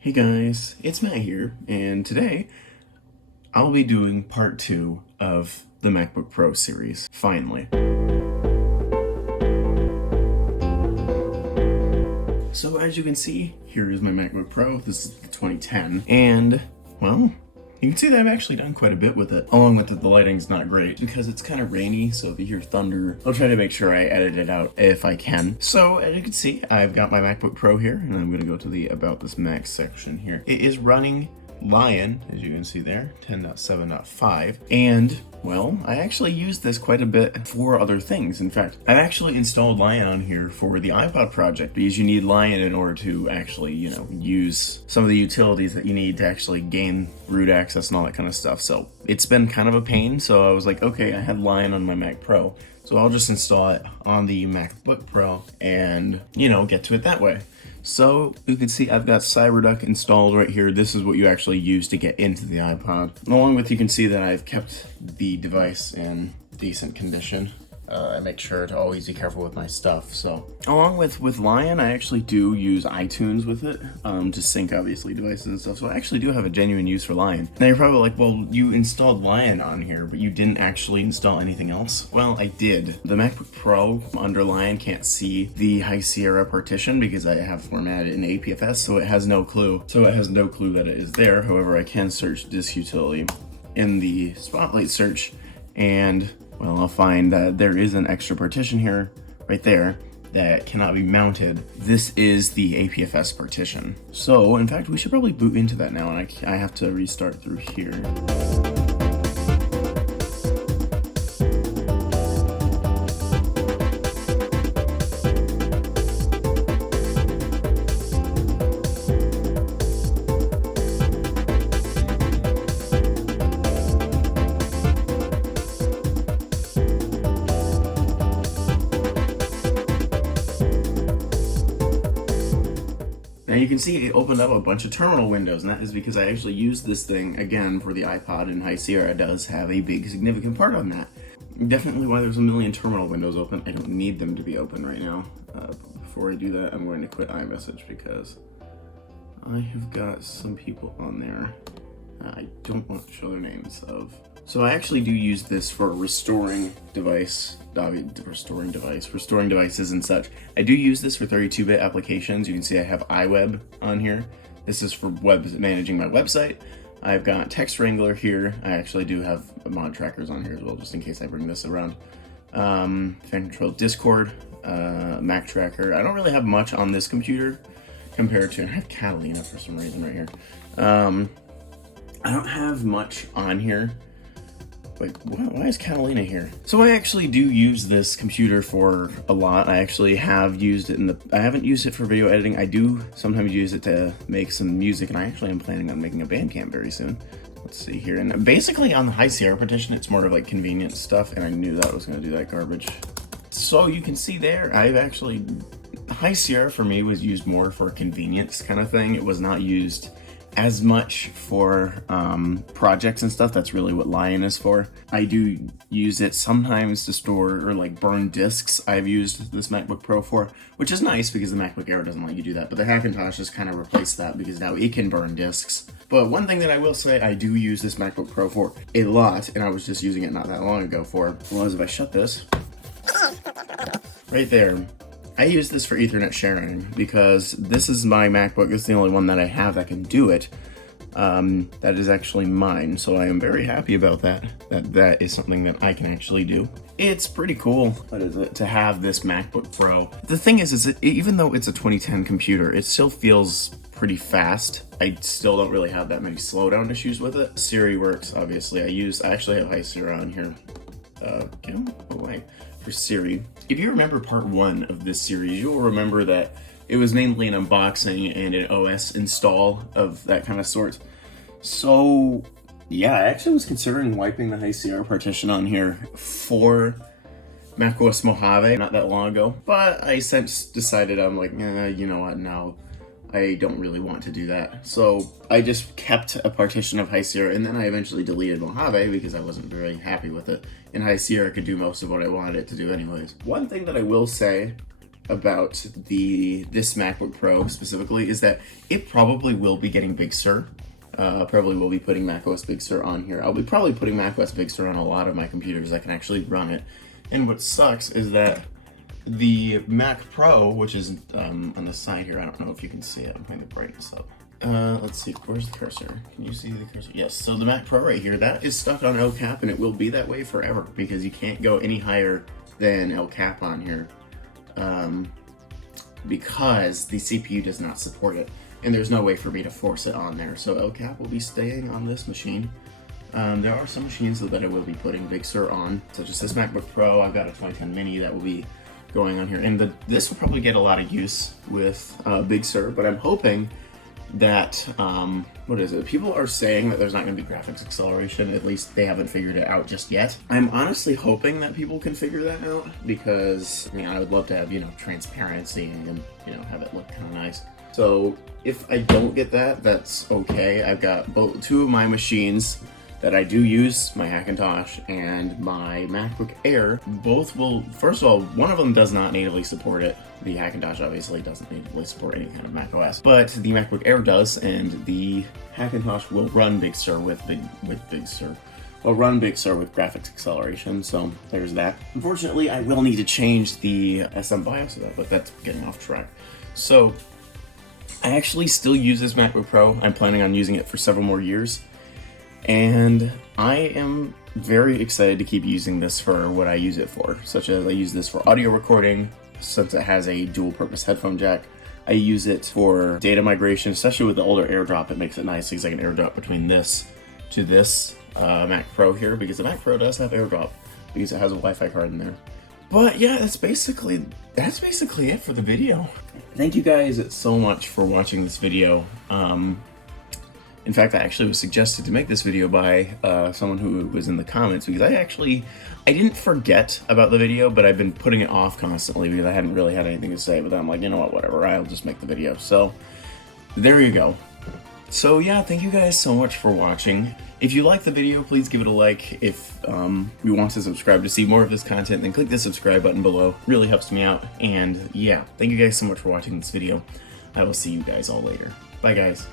Hey guys, it's Matt here, and today I'll be doing part 2 of the MacBook Pro series, finally. So as you can see, here is my MacBook Pro. This is the 2010, and, well, you can see that I've actually done quite a bit with it. Along with it, the lighting's not great because it's kind of rainy, so if you hear thunder, I'll try to make sure I edit it out if I can. So, as you can see, I've got my MacBook Pro here, and I'm going to go to the About This Mac section here. It is running Lion, as you can see there, 10.7.5, and well, I actually used this quite a bit for other things. In fact, I've actually installed Lion on here for the iPod project because you need Lion in order to actually, use some of the utilities that you need to actually gain root access and all that kind of stuff. So it's been kind of a pain. So I was like, okay, I had Lion on my Mac Pro, so I'll just install it on the MacBook Pro and, get to it that way. So you can see I've got CyberDuck installed right here. This is what you actually use to get into the iPod. Along with, you can see that I've kept the device in decent condition. I make sure to always be careful with my stuff. So along with Lion, I actually do use iTunes with it to sync obviously devices and stuff. So I actually do have a genuine use for Lion. Now you're probably like, well, you installed Lion on here, but you didn't actually install anything else. Well, I did. The MacBook Pro under Lion can't see the High Sierra partition because I have formatted in APFS, so it has no clue. So it has no clue that it is there. However, I can search disk utility in the Spotlight search, and well, I'll find that there is an extra partition here, right there, that cannot be mounted. This is the APFS partition. So, in fact, we should probably boot into that now, and I have to restart through here. Now you can see it opened up a bunch of terminal windows, and that is because I actually used this thing again for the iPod, and High Sierra does have a big significant part on that. Definitely why there's a million terminal windows open. I don't need them to be open right now. Before I do that, I'm going to quit iMessage because I have got some people on there I don't want to show their names of. So I actually do use this for restoring devices and such. I do use this for 32-bit applications. You can see I have iWeb on here. This is for managing my website. I've got Text Wrangler here. I actually do have mod trackers on here as well, just in case I bring this around. Fan control, Discord, Mac Tracker. I don't really have much on this computer compared to, I have Catalina for some reason right here. I don't have much on here. Wait, why is Catalina here? So I actually do use this computer for a lot. I actually have used it I haven't used it for video editing. I do sometimes use it to make some music, and I actually am planning on making a Bandcamp very soon. Let's see here. And basically on the High Sierra partition, it's more of like convenience stuff, and I knew that was gonna do that garbage. So you can see there, High Sierra for me was used more for a convenience kind of thing. It was not used as much for projects and stuff. That's really what Lion is for. I do use it sometimes to store or like burn discs. I've used this MacBook Pro for, which is nice because the MacBook Air doesn't let you do that, but the Hackintosh just kind of replaced that because now it can burn discs. But one thing that I will say I do use this MacBook Pro for a lot, and I was just using it not that long ago for, was if I shut this, right there, I use this for Ethernet sharing because this is my MacBook. It's the only one that I have that can do it. That is actually mine, so I am very happy about that. That is something that I can actually do. It's pretty cool to have this MacBook Pro. The thing is even though it's a 2010 computer, it still feels pretty fast. I still don't really have that many slowdown issues with it. Siri works, obviously. I actually have High Sierra on here. Get away. For Siri. If you remember part 1 of this series, you'll remember that it was mainly an unboxing and an OS install of that kind of sort. So yeah, I actually was considering wiping the High Sierra partition on here for macOS Mojave not that long ago, but I since decided, I'm like, you know what, now I don't really want to do that. So I just kept a partition of High Sierra, and then I eventually deleted Mojave because I wasn't very happy with it. And High Sierra could do most of what I wanted it to do anyways. One thing that I will say about this MacBook Pro specifically is that it probably will be getting Big Sur. Probably will be putting macOS Big Sur on here. I'll be probably putting macOS Big Sur on a lot of my computers that can actually run it. And what sucks is that the Mac Pro, which is on the side here, I don't know if you can see it. I'm putting the brightness up. Let's see, where's the cursor? Can you see the cursor? Yes, so the Mac Pro right here, that is stuck on El Cap, and it will be that way forever because you can't go any higher than El Cap on here because the CPU does not support it, and there's no way for me to force it on there. So El Cap will be staying on this machine. There are some machines that I will be putting Big Sur on, such as this MacBook Pro. I've got a 2010 Mini that will be going on here, and this will probably get a lot of use with Big Sur, but I'm hoping that, what is it? People are saying that there's not going to be graphics acceleration. At least they haven't figured it out just yet. I'm honestly hoping that people can figure that out because, I mean, I would love to have, you know, transparency and, you know, have it look kind of nice. So if I don't get that, that's okay. I've got two of my machines that I do use, my Hackintosh and my MacBook Air. Both will, first of all, one of them does not natively support it. The Hackintosh obviously doesn't natively support any kind of macOS, but the MacBook Air does, and the Hackintosh will run Big Sur with Big Sur. Will run Big Sur with graphics acceleration, so there's that. Unfortunately, I will need to change the SM BIOS of that, but that's getting off track. So I actually still use this MacBook Pro. I'm planning on using it for several more years. And I am very excited to keep using this for what I use it for, such as I use this for audio recording, since it has a dual purpose headphone jack. I use it for data migration, especially with the older AirDrop. It makes it nice because I can AirDrop between this to this Mac Pro here, because the Mac Pro does have AirDrop because it has a Wi-Fi card in there. But yeah, that's basically it for the video. Thank you guys so much for watching this video. In fact, I actually was suggested to make this video by someone who was in the comments because I didn't forget about the video, but I've been putting it off constantly because I hadn't really had anything to say, but then I'm like, you know what, whatever, I'll just make the video. So there you go. So yeah, thank you guys so much for watching. If you like the video, please give it a like. If you want to subscribe to see more of this content, then click the subscribe button below. Really helps me out. And yeah, thank you guys so much for watching this video. I will see you guys all later. Bye guys.